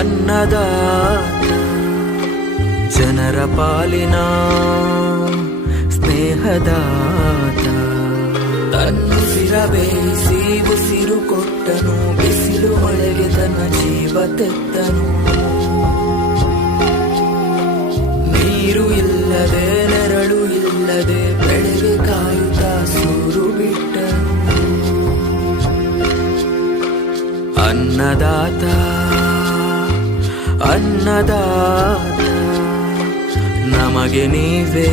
ಅನ್ನದಾತ ಜನರ ಪಾಲಿನ ಸ್ನೇಹದಾತ ತನ್ನುಸಿರ ಬೇಯಿಸಿ ಉಸಿರು ಕೊಟ್ಟನು ಬಿಸಿಲು ಒಳಗೆ ತನ್ನ ಜೀವ ತೆತ್ತನು ನೀರು ಇಲ್ಲದೆ ನೆರಳು ಇಲ್ಲದೆ ಬೆಳೆಗೆ ಕಾಯುತ್ತಾ ಸೂರು ಬಿಟ್ಟನು ಅನ್ನದಾತ ಅನ್ನದಾತ ನಮಗೆ ನೀವೇ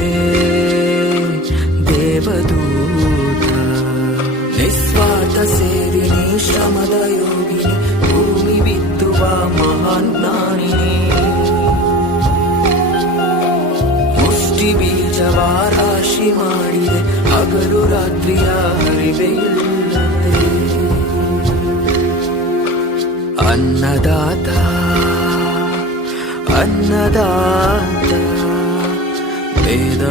ದೇವದೂತ ನಿಸ್ವಾರ್ಥ ಸೇರಿನಿ ಶ್ರಮದ ಯೋಗಿನಿ ಭೂಮಿ ಬಿತ್ತುವ ಮಹಾನ್ ಜ್ಞಾನಿನಿ ಮುಷ್ಟಿ ಬೀಜವ ರಾಶಿ ಮಾಡಿದೆ ಹಗಲು ರಾತ್ರಿಯ ಹರಿವೆ ಇಲ್ಲದೆ ಅನ್ನದಾತ ಅನ್ನದಾತ ವೇದ